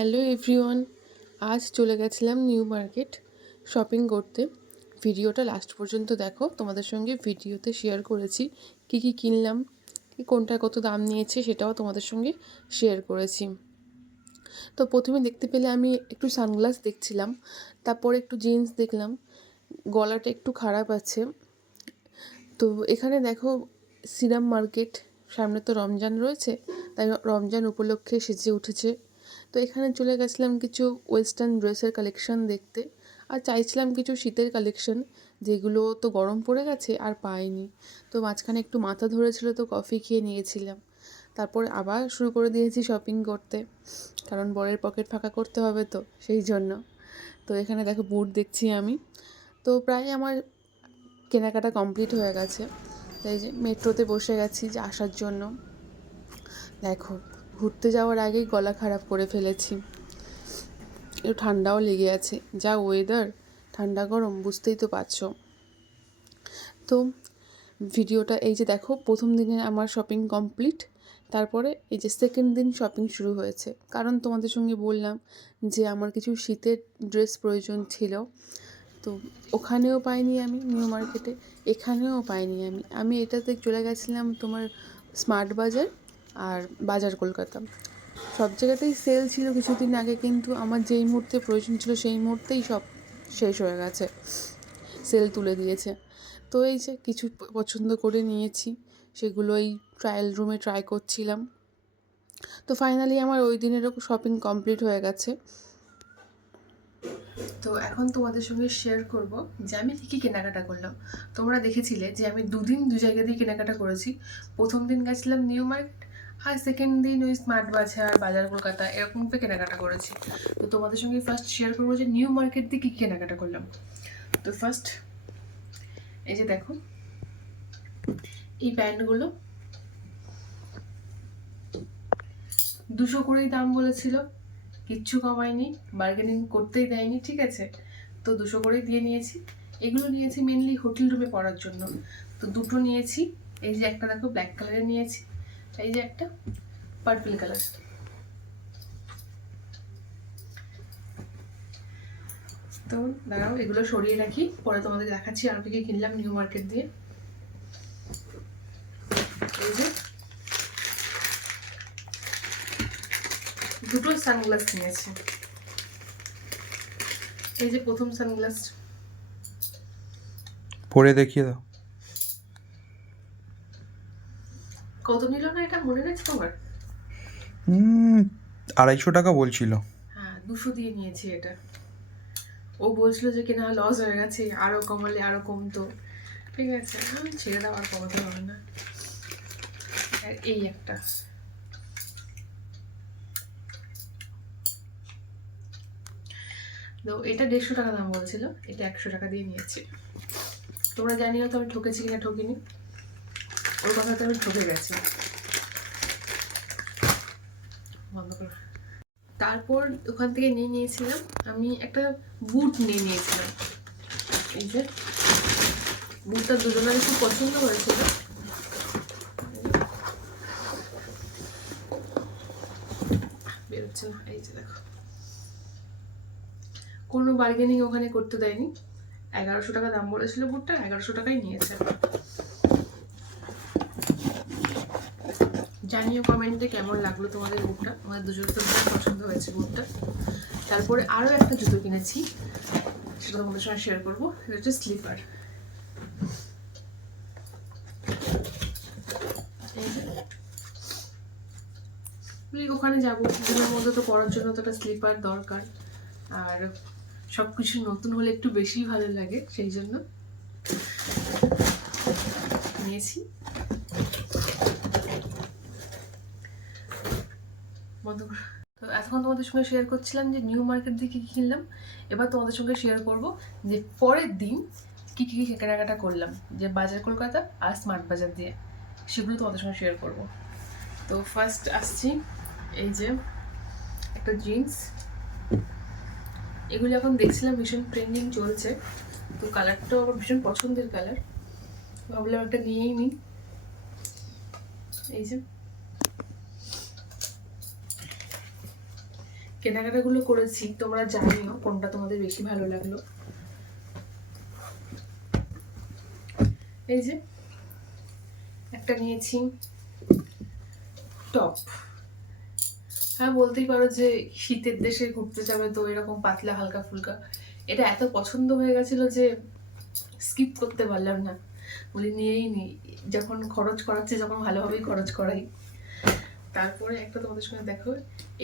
Hello everyone, আজ চলে গেছিলাম নিউ মার্কেট শপিং করতে। ভিডিওটা লাস্ট পর্যন্ত দেখো, তোমাদের সঙ্গে ভিডিওতে শেয়ার করেছি কী কী কিনলাম, কোনটা কত দাম নিয়েছে সেটাও তোমাদের সঙ্গে শেয়ার করেছি। তো প্রথমে দেখতে পেলে আমি একটু সানগ্লাস দেখছিলাম, তারপরে একটু জিন্স দেখলাম, গলাটা একটু খারাপ আছে। তো এখানে দেখো সিরাম মার্কেট, সামনে তো রমজান রয়েছে, তাই রমজান উপলক্ষে সেজে উঠেছে। তো এখানে চলে গেছিলাম কিছু ওয়েস্টার্ন ড্রেসের কালেকশন দেখতে, আর চাইছিলাম কিছু শীতের কালেকশন, যেগুলো তো গরম পড়ে গেছে আর পাইনি। তো মাঝখানে একটু মাথা ধরেছিল, তো কফি খেয়ে নিয়েছিলাম। তারপরে আবার শুরু করে দিয়েছি শপিং করতে, কারণ বরের পকেট ফাঁকা করতে হবে তো সেই জন্য। তো এখানে দেখো বুট দেখছি আমি। তো প্রায় আমার কেনাকাটা কমপ্লিট হয়ে গেছে, তাই যে মেট্রোতে বসে গেছি যে আসার জন্য। দেখো ঘুরতে যাওয়ার আগেই গলা খারাপ করে ফেলেছি, একটু ঠান্ডাও লেগে আছে, যা ওয়েদার ঠান্ডা গরম বুঝতেই তো পারছো। তো ভিডিওটা এই যে দেখো, প্রথম দিনে আমার শপিং কমপ্লিট, তারপরে এই যে সেকেন্ড দিন শপিং শুরু হয়েছে। কারণ তোমাদের সঙ্গে বললাম যে আমার কিছু শীতের ড্রেস প্রয়োজন ছিল, তো ওখানেও পাইনি আমি নিউ মার্কেটে, এখানেও পাইনি আমি। আমি এটাতে চলে গেছিলাম তোমার স্মার্ট বাজার আর বাজার কলকাতা। সব জায়গাতেই সেল ছিল কিছুদিন আগে, কিন্তু আমার যেই মুহূর্তে প্রয়োজন ছিল সেই মুহূর্তেই সব শেষ হয়ে গেছে, সেল তুলে দিয়েছে। তো এই যে কিছু পছন্দ করে নিয়েছি, সেগুলোই ট্রায়াল রুমে ট্রাই করছিলাম। তো ফাইনালি আমার ওই দিনেরও শপিং কমপ্লিট হয়ে গেছে। তো এখন তোমাদের সঙ্গে শেয়ার করব যে আমি কী কী কেনাকাটা করলাম। তোমরা দেখেছিলে যে আমি দুদিন দু জায়গা দিয়ে কেনাকাটা করেছি। প্রথম দিন গেছিলাম নিউ মার্কেট, আর সেকেন্ড দিন ওই স্মার্ট বাজার বাজার কলকাতা এরকম কেনাকাটা করেছি। তো তোমাদের সঙ্গে ফার্স্ট শেয়ার করবো যে নিউ মার্কেট দিয়ে কী কেনাকাটা করলাম। তো ফার্স্ট এই যে দেখো, এই প্যান্টগুলো 200 করেই দাম বলেছিল, কিচ্ছু কমায়নি, বার্গেনিং করতেই দেয়নি, ঠিক আছে। তো 200 করেই দিয়ে নিয়েছি। এগুলো নিয়েছি মেনলি হোটেল রুমে পরার জন্য। তো দুটো নিয়েছি, এই যে একটা দেখো ব্ল্যাক কালারের নিয়েছি, এই যে একটা পার্পল কালার। তো দাঁড়াও এগুলো সরিয়ে রাখি, পরে তোমাদের দেখাচ্ছি আর কি কিনলাম নিউ মার্কেট দিয়ে। এই যে দুটো সানগ্লাস নিয়েছি, এই যে প্রথম সানগ্লাস, পরে দেখিয়ে দাও। কত নিল না এটা মনে নেই তোমার? 250 টাকা বলছিল। হ্যাঁ 200 দিয়ে নিয়েছি এটা। ও বলছিল যে কিনা লস হয়ে গেছে, আরো কমালে আরো কমতো, ঠিক আছে আমি ছেড়ে দাও, আর কমাতে হবে না। আর এই একটা, তো এটা 150 টাকা দাম বলছিল, এটা 100 টাকা দিয়ে নিয়েছি। তোমরা জানিও তো আমি ঠকেছি কিনা ঠকিনি, ওর কথাতে আমি ঠকে গেছি। বন্ধ করো। তারপর ওখান থেকে নিয়ে নিয়েছিলাম আমি একটা বুট নিয়ে নিয়েছিলাম। এই যে বুটটা দুজনের খুব পছন্দ হয়েছিল। বেরোচ্ছে না, এই যে দেখো, কোনো বার্গেনিং ওখানে করতে দেয়নি। 1100 টাকা দাম বলেছিল বুটটা, 1100 টাকাই নিয়েছে। জানিও কমেন্টে কেমন লাগলো তোমাদের বুটটা, আমাদের দুজনের তো খুব পছন্দ হয়েছে বুটটা। তারপরে আরও একটা জুতো কিনেছি, সেটা তোমাদের সঙ্গে শেয়ার করবো। এটা হচ্ছে স্লিপার। ওখানে যাবো, দিনের মধ্যে তো পড়ার জন্য তো একটা স্লিপার দরকার, আর সব কিছু নতুন হলে একটু বেশি ভালো লাগে, সেই জন্য নিয়েছি। তো এতক্ষণ তোমাদের সঙ্গে শেয়ার করছিলাম যে নিউ মার্কেট দিয়ে কী কী কিনলাম। এবার তোমাদের সঙ্গে শেয়ার করব যে পরের দিন কী কী কেনাকাটা করলাম, যে বাজার কলকাতা আর স্মার্ট বাজার দিয়ে, সেগুলো তোমাদের সঙ্গে শেয়ার করব। তো ফার্স্ট আসছি, এই যে একটা জিন্স, এগুলো এখন দেখছিলাম ভীষণ ট্রেন্ডিং চলছে, তো কালারটাও আমার ভীষণ পছন্দের কালার, ভাবলাম একটা নিয়েই নিই। এই যে কেনাকাটাগুলো করেছি, তোমরা জানিও কোনটা তোমাদের বেশি ভালো লাগলো। এই যে একটা নিয়েছি টপ। হ্যাঁ, বলতেই পারো যে শীতের দেশে ঘুরতে যাবে তো এরকম পাতলা হালকা ফুলকা, এটা এত পছন্দ হয়ে গেছিল যে স্কিপ করতে পারলাম না, বলি নিয়েই নি। যখন খরচ করাচ্ছি, যখন ভালোভাবেই খরচ করাই। তারপরে একটা তোমাদের সঙ্গে দেখো,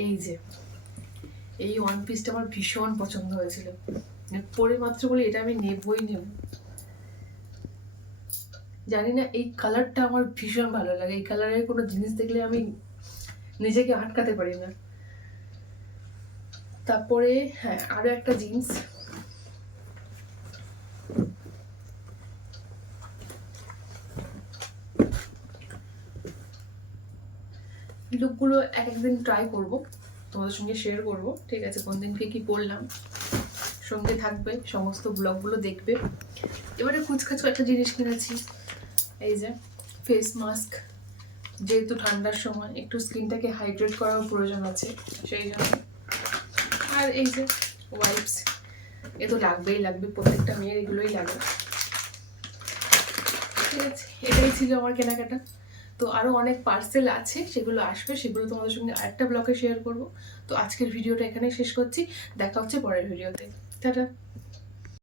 এই যে এই ওয়ান পিসটা আমার ভীষণ পছন্দ হয়েছিল, পরে মাত্র বলি এটা আমি নেবই নেব। জানি না, এই কালারটা আমার ভীষণ ভালো লাগে, এই কালারের কোনো জিনিস দেখলে আমি নিজেকে আটকাতে পারি না। তারপরে হ্যাঁ, আরো একটা জিন্স, লুকগুলো এক একদিন ট্রাই করব, তোমাদের সঙ্গে শেয়ার করব, ঠিক আছে, কোন দিনকে কি পরলাম। সঙ্গে থাকবে, সমস্ত ব্লগগুলো দেখবে। এবারে কুচকাচ একটা জিনিস কিনেছি, এই যে ফেস মাস্ক, যেহেতু ঠান্ডার সময় একটু স্কিনটাকে হাইড্রেট করার প্রয়োজন আছে, সেই জন্য। আর এই যে ওয়াইপস, এ তো লাগবেই লাগবে, প্রত্যেকটা মেয়ের এগুলোই লাগে। ঠিক আছে, এটাই ছিল আমার কেনাকাটা। তো আরও অনেক পার্সেল আছে, সেগুলো আসবে, সেগুলো তোমাদের সঙ্গে আরেকটা ব্লগে শেয়ার করব। তো আজকের ভিডিওটা এখানেই শেষ করছি, দেখা হচ্ছে পরের ভিডিওতে। টাটা।